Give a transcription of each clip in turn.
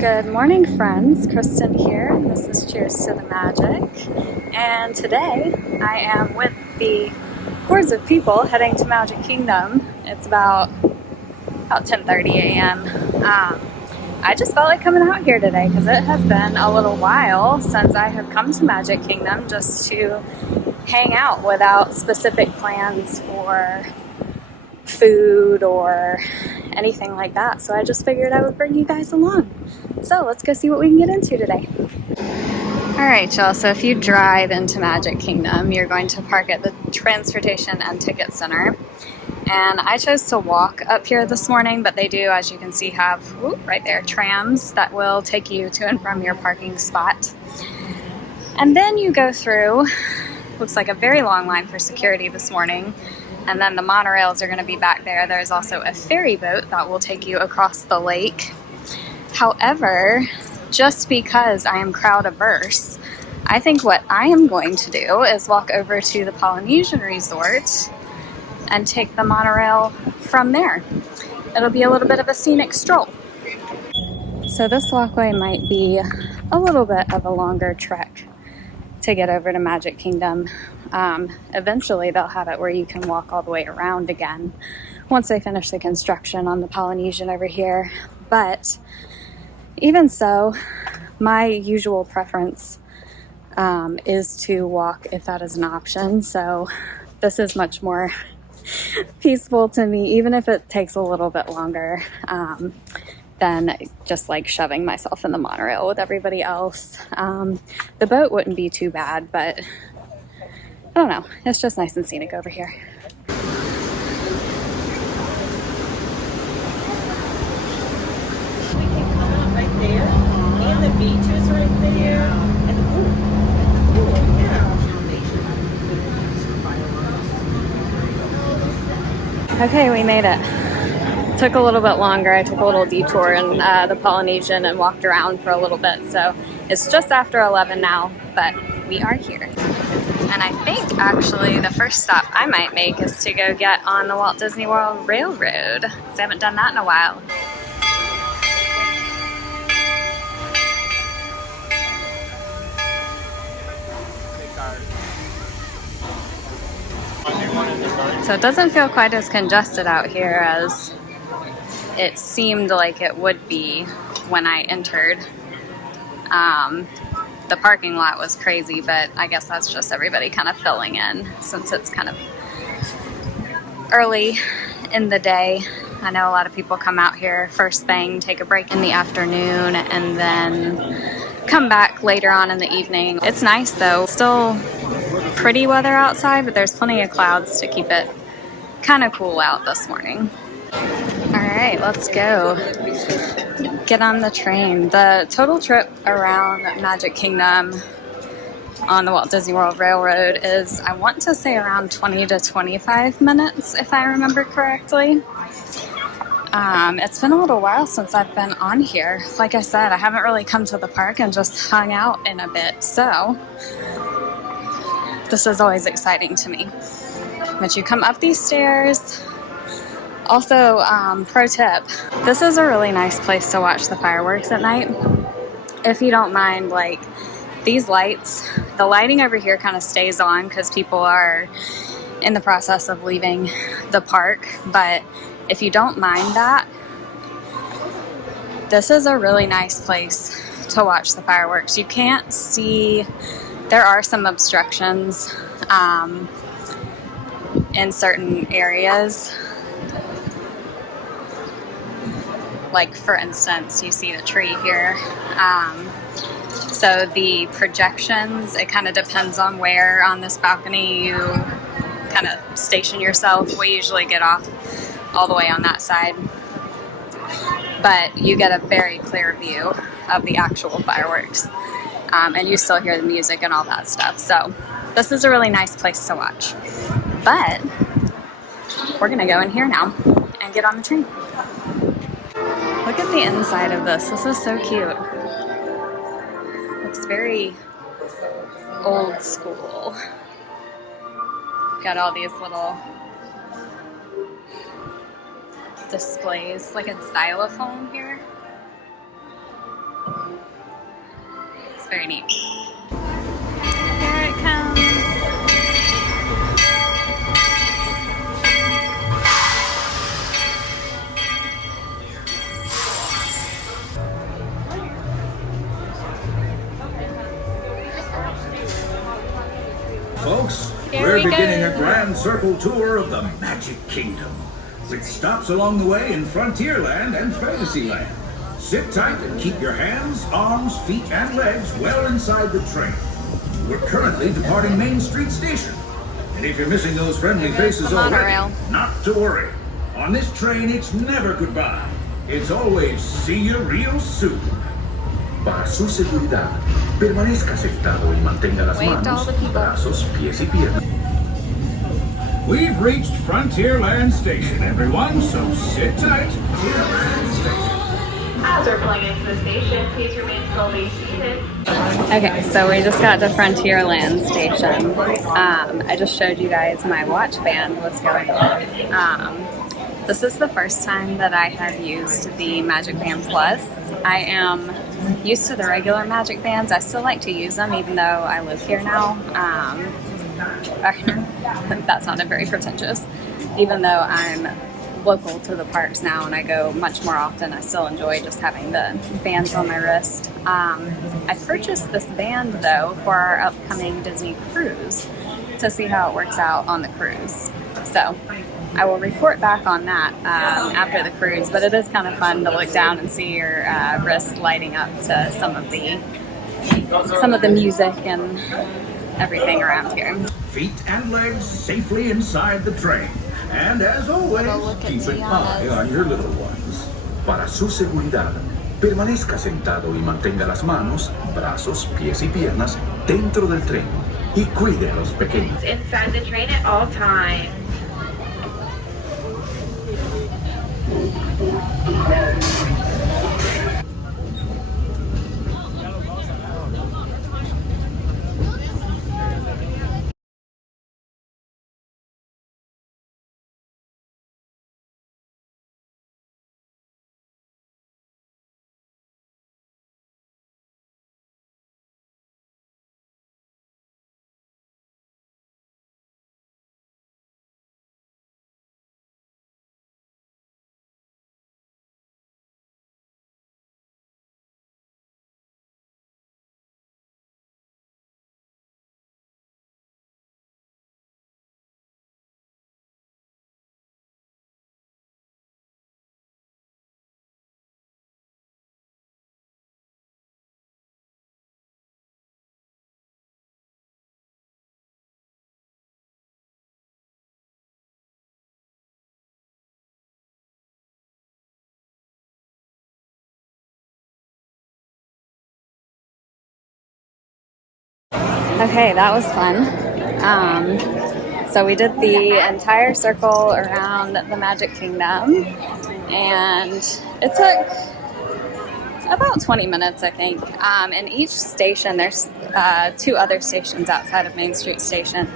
Good morning, friends. Kristen here, and this is Cheers to the Magic. And today I am with the hordes of people heading to Magic Kingdom. It's about 10:30 a.m. I just felt like coming out here today because it has been a little while since I have come to Magic Kingdom just to hang out without specific plans for food or anything like that. So I just figured I would bring you guys along. So let's go see what we can get into today. Alright, y'all, so if you drive into Magic Kingdom, you're going to park at the Transportation and Ticket Center. And I chose to walk up here this morning, but they do, as you can see, have, right there, trams that will take you to and from your parking spot. And then you go through, looks like a very long line for security this morning. And then the monorails are going to be back there. There's also a ferry boat that will take you across the lake. However, just because I am crowd averse, I think what I am going to do is walk over to the Polynesian Resort and take the monorail from there. It'll be a little bit of a scenic stroll. So this walkway might be a little bit of a longer trek to get over to Magic Kingdom. Eventually they'll have it where you can walk all the way around again once they finish the construction on the Polynesian over here. But even so, my usual preference is to walk if that is an option. So this is much more peaceful to me, even if it takes a little bit longer than just like shoving myself in the monorail with everybody else. The boat wouldn't be too bad, but I don't know. It's just nice and scenic over here. We can come out right there, and the beach is right there, and the pool. Okay, we made it. Took a little bit longer. I took a little detour in the Polynesian and walked around for a little bit. So it's just after 11 now, but we are here. And I think actually the first stop I might make is to go get on the Walt Disney World Railroad, because I haven't done that in a while. So it doesn't feel quite as congested out here as it seemed like it would be when I entered. The parking lot was crazy, but I guess that's just everybody kind of filling in since it's kind of early in the day. I know a lot of people come out here first thing, take a break in the afternoon, and then come back later on in the evening. It's nice though. Still pretty weather outside, but there's plenty of clouds to keep it kind of cool out this morning. Alright, let's go. Get on the train. The total trip around Magic Kingdom on the Walt Disney World Railroad is, I want to say, around 20 to 25 minutes, if I remember correctly. It's been a little while since I've been on here. Like I said, I haven't really come to the park and just hung out in a bit, so this is always exciting to me. But you come up these stairs. Also, pro tip, this is a really nice place to watch the fireworks at night. If you don't mind, like, these lights, the lighting over here kind of stays on because people are in the process of leaving the park. But if you don't mind that, this is a really nice place to watch the fireworks. You can't see, there are some obstructions in certain areas. Like, for instance, you see the tree here. So the projections, it kind of depends on where on this balcony you kind of station yourself. We usually get off all the way on that side. But you get a very clear view of the actual fireworks. And you still hear the music and all that stuff. So this is a really nice place to watch. But we're going to go in here now and get on the train. Look at the inside of this. This is so cute. Looks very old school. Got all these little displays, like in styrofoam here. Very neat. Here it comes. Folks, Here we're we beginning go. a grand circle tour of the Magic Kingdom, with stops along the way in Frontierland and Fantasyland. Sit tight and keep your hands, arms, feet, and legs well inside the train. We're currently departing Main Street Station. And if you're missing those friendly faces the already, monorail. not to worry. On this train, it's never goodbye. It's always see you real soon. Para su seguridad, permanezca sentado y mantenga las Wave to all manos, the people. brazos, pies y piernas. We've reached Frontierland Station, everyone, so sit tight. As we're pulling into the station, please remain fully seated. Okay, so we just got to Frontierland Station. I just showed you guys my watch band was going on. This is the first time that I have used the Magic Band Plus. I am used to the regular Magic Bands. I still like to use them even though I live here now. That sounded very pretentious. Even though I'm local to the parks now and I go much more often, I still enjoy just having the bands on my wrist. I purchased this band though for our upcoming Disney cruise to see how it works out on the cruise. So I will report back on that after the cruise, but it is kind of fun to look down and see your wrist lighting up to some of the music and everything around here. Feet and legs safely inside the train. And as always, look at keep an Tiana's. eye on your little ones. Para su seguridad, permanezca sentado y mantenga las manos, brazos, pies y piernas dentro del tren. Y cuide a los pequeños. Inside the train at all times. Okay, that was fun. So we did the entire circle around the Magic Kingdom, and it took about 20 minutes, I think. And each station, there's 2 other stations outside of Main Street Station,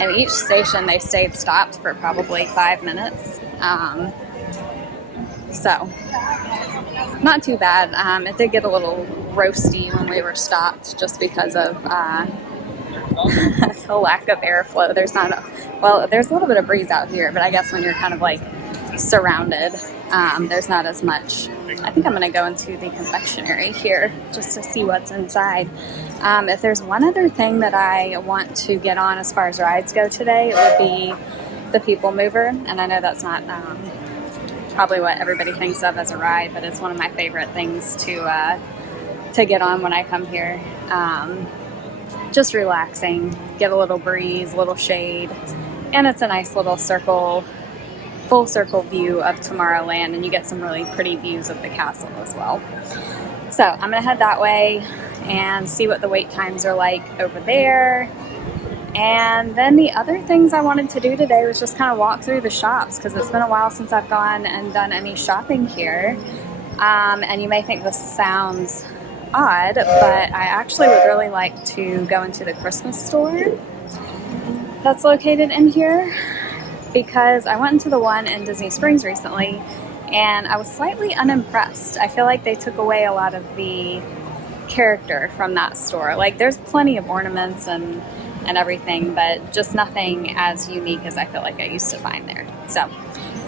and each station they stayed stopped for probably 5 minutes. So not too bad. It did get a little roasty when we were stopped just because of the lack of airflow. There's a little bit of breeze out here, but I guess when you're kind of like surrounded, there's not as much. I think I'm going to go into the confectionery here just to see what's inside. If there's one other thing that I want to get on as far as rides go today, it would be the Peoplemover, and I know that's not probably what everybody thinks of as a ride, but it's one of my favorite things to get on when I come here. Just relaxing, get a little breeze, a little shade, and it's a nice little full circle view of Tomorrowland, and you get some really pretty views of the castle as well. So I'm gonna head that way and see what the wait times are like over there. And then the other things I wanted to do today was just kind of walk through the shops, because it's been a while since I've gone and done any shopping here. And you may think this sounds odd, but I actually would really like to go into the Christmas store that's located in here, because I went into the one in Disney Springs recently and I was slightly unimpressed. I feel like they took away a lot of the character from that store. Like, there's plenty of ornaments and everything, but just nothing as unique as I feel like I used to find there. So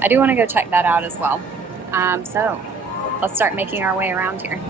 I do want to go check that out as well. So let's start making our way around here.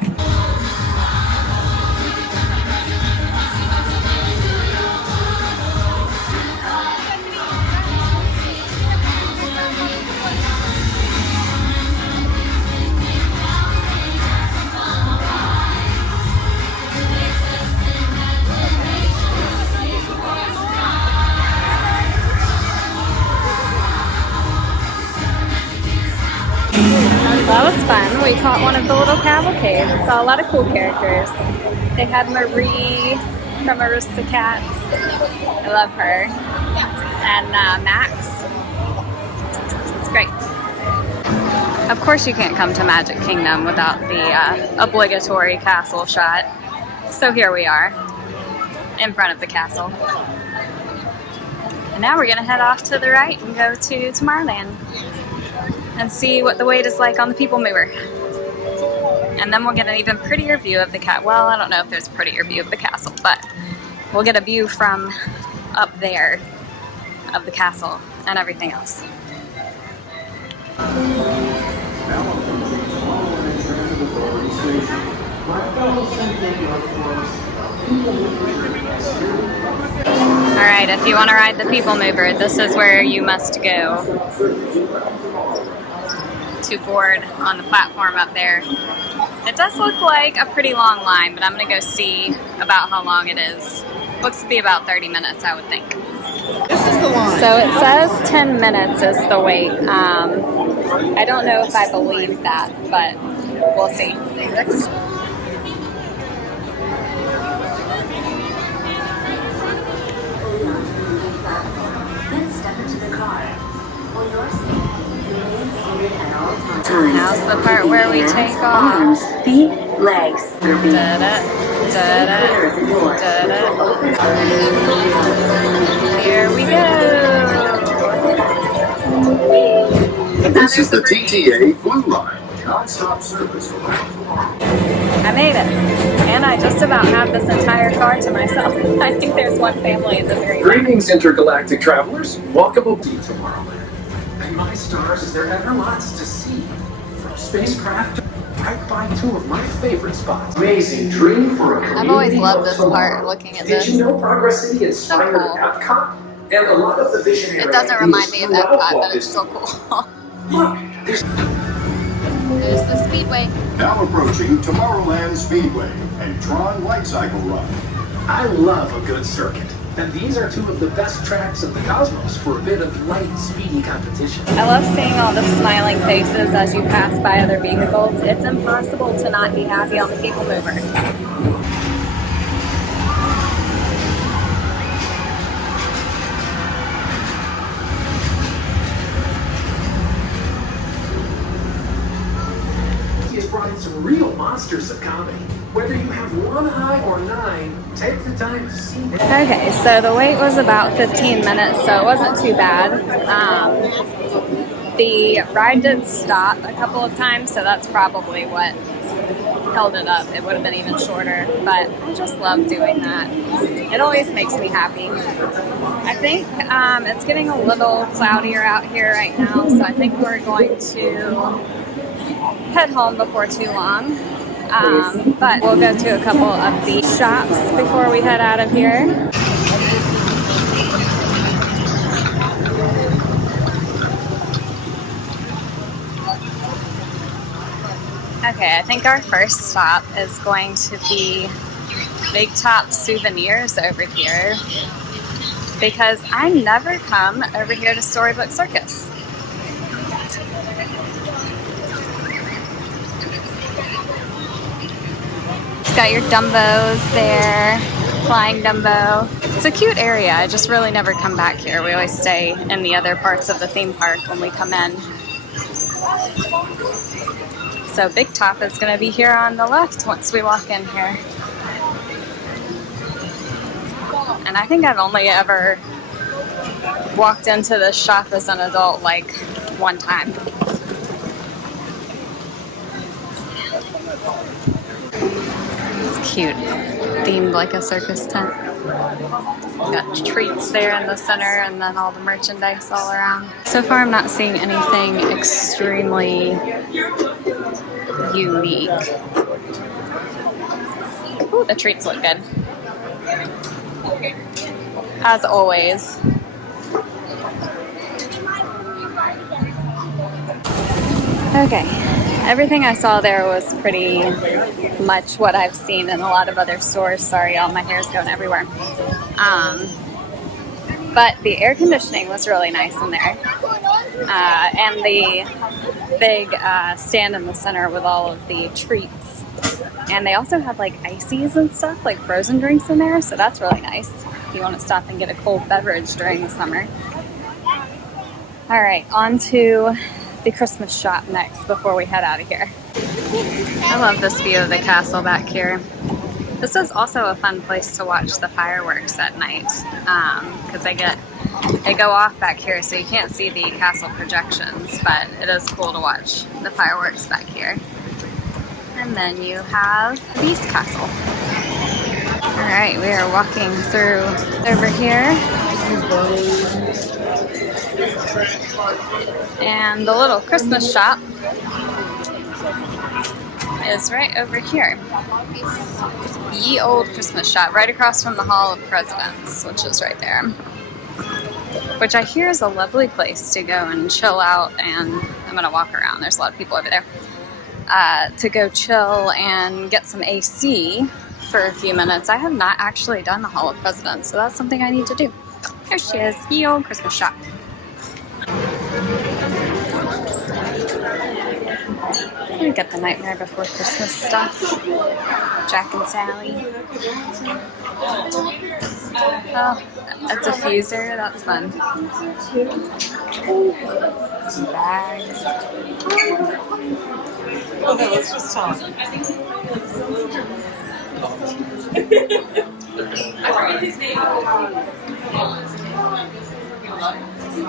That was fun. We caught one of the little cavalcades. Saw a lot of cool characters. They had Marie from Aristocats. I love her. And Max. It's great. Of course you can't come to Magic Kingdom without the obligatory castle shot. So here we are, in front of the castle. And now we're gonna head off to the right and go to Tomorrowland and see what the wait is like on the Peoplemover. And then we'll get an even prettier view of the well, I don't know if there's a prettier view of the castle, but we'll get a view from up there of the castle and everything else. Alright, if you want to ride the Peoplemover, this is where you must go to board on the platform up there. It does look like a pretty long line, but I'm going to go see about how long it is. Looks to be about 30 minutes, I would think. This is the line. So it says 10 minutes is the wait. I don't know if I believe that, but we'll see. Then step into the car. For your safety, remain seated at all times. Now's the part where we take off. Arms, feet, legs. Da-da, da-da, da-da. Here we go. This is the TTA Blue Line, non-stop service around the world. I made it. And I just about have this entire car to myself. I think there's one family in the very back. Greetings, intergalactic travelers. Welcome aboard Tomorrowland. And my stars, is there ever lots to see? From spacecraft right by two of my favorite spots. Amazing dream for a community. I've always loved of this tomorrow. part, looking at Did this. you know Progress City inspired cool. Epcot? And a lot of the visionary It doesn't ideas remind me of throughout Epcot, Walt but it's Disney. still cool. Look, there's There's the Speedway. Now approaching Tomorrowland Speedway and Tron Light Cycle Run. I love a good circuit. And these are two of the best tracks in the cosmos for a bit of light, speedy competition. I love seeing all the smiling faces as you pass by other vehicles. It's impossible to not be happy on the Peoplemover. He has brought in some real monsters of comedy. Whether you have one eye or nine, take the time to see them. Okay, so the wait was about 15 minutes, so it wasn't too bad. The ride did stop a couple of times, so that's probably what held it up. It would have been even shorter, but I just love doing that. It always makes me happy. I think it's getting a little cloudier out here right now, so I think we're going to head home before too long. But we'll go to a couple of the shops before we head out of here. Okay, I think our first stop is going to be Big Top Souvenirs over here, because I never come over here to Storybook Circus. Got your Dumbos there, flying Dumbo. It's a cute area. I just really never come back here. We always stay in the other parts of the theme park when we come in. So Big Top is going to be here on the left once we walk in here. And I think I've only ever walked into this shop as an adult like one time. cute, themed like a circus tent. Got treats there in the center and then all the merchandise all around. So far I'm not seeing anything extremely unique. Ooh, the treats look good. As always. Okay, everything I saw there was pretty much what I've seen in a lot of other stores. Sorry, all my hair's going everywhere. But the air conditioning was really nice in there. And the big stand in the center with all of the treats. And they also have like ices and stuff, like frozen drinks in there, so that's really nice if you want to stop and get a cold beverage during the summer. Alright, on to the Christmas shop next before we head out of here. I love this view of the castle back here. This is also a fun place to watch the fireworks at night because they go off back here, so you can't see the castle projections, but it is cool to watch the fireworks back here. And then you have the Beast Castle. Alright, we are walking through over here. And the little Christmas shop is right over here. Ye Old Christmas Shop, right across from the Hall of Presidents, which is right there. Which I hear is a lovely place to go and chill out, and I'm gonna walk around. There's a lot of people over there. To go chill and get some AC for a few minutes. I have not actually done the Hall of Presidents, so that's something I need to do. There she is, Ye Old Christmas Shop. We get the Nightmare Before Christmas stuff. Jack and Sally. Oh, a diffuser, that's fun. Some bags. Okay, let's just talk.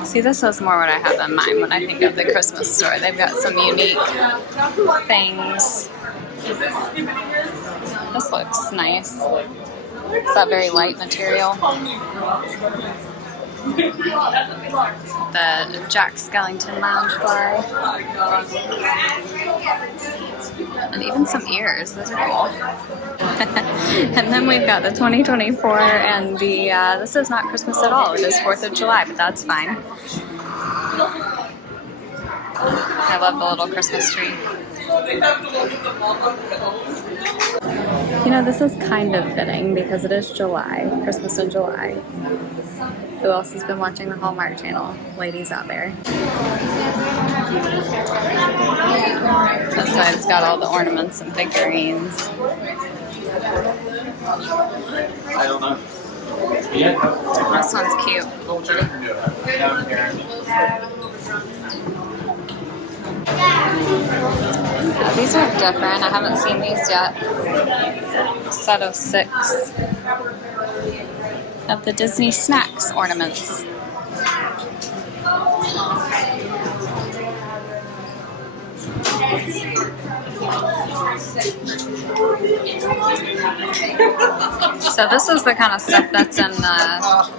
See, this was more what I have in mind when I think of the Christmas store. They've got some unique things. This looks nice. It's that very light material. The Jack Skellington Lounge fly. And even some ears. Those are cool. And then we've got the 2024 and the, this is not Christmas at all. It is 4th of July, but that's fine. I love the little Christmas tree. You know, this is kind of fitting because it is July, Christmas in July. Who else has been watching the Hallmark Channel? Ladies out there. This side's got all the ornaments and figurines. I don't know. This one's cute. These are different. I haven't seen these yet. Set of 6 of the Disney Snacks ornaments. So this is the kind of stuff that's in the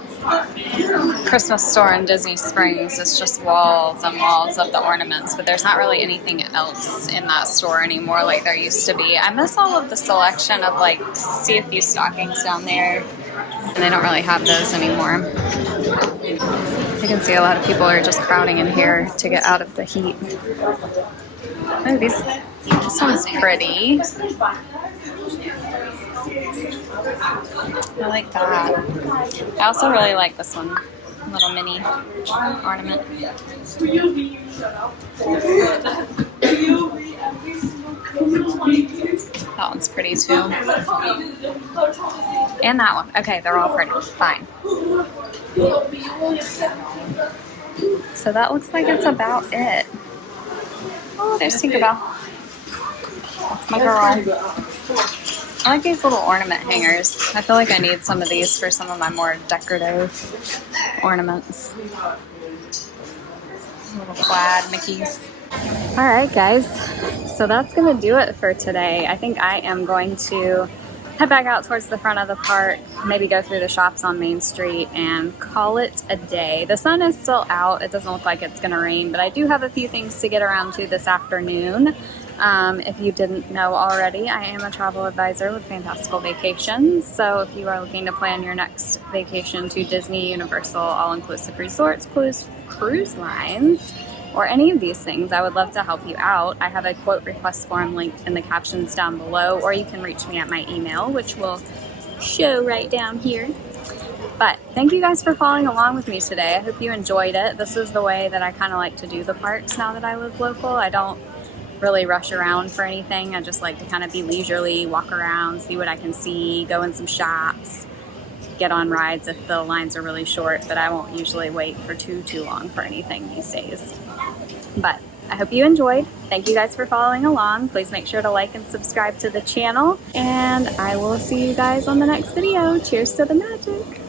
Christmas store in Disney Springs. It's just walls and walls of the ornaments, but there's not really anything else in that store anymore like there used to be. I miss all of the selection of, like, see a few stockings down there, and they don't really have those anymore. You can see a lot of people are just crowding in here to get out of the heat. Oh, this one's pretty. I like that. I also really like this one, little mini ornament. That one's pretty too. And that one. Okay, they're all pretty. Fine. So that looks like it's about it. Oh, there's Tinkerbell. That's my girl. I like these little ornament hangers. I feel like I need some of these for some of my more decorative ornaments. Little plaid Mickeys. Alright guys, so that's going to do it for today. I think I am going to head back out towards the front of the park, maybe go through the shops on Main Street and call it a day. The sun is still out. It doesn't look like it's going to rain, but I do have a few things to get around to this afternoon. If you didn't know already, I am a travel advisor with Fantastical Vacations. So if you are looking to plan your next vacation to Disney, Universal, all-inclusive resorts, cruise lines, or any of these things, I would love to help you out. I have a quote request form linked in the captions down below, or you can reach me at my email, which will show right down here. But thank you guys for following along with me today. I hope you enjoyed it. This is the way that I kind of like to do the parks now that I live local. I don't really rush around for anything. I just like to kind of be leisurely, walk around, see what I can see, go in some shops, get on rides if the lines are really short, but I won't usually wait for too long for anything these days. But I hope you enjoyed. Thank you guys for following along. Please make sure to like and subscribe to the channel, and I will see you guys on the next video. Cheers to the magic.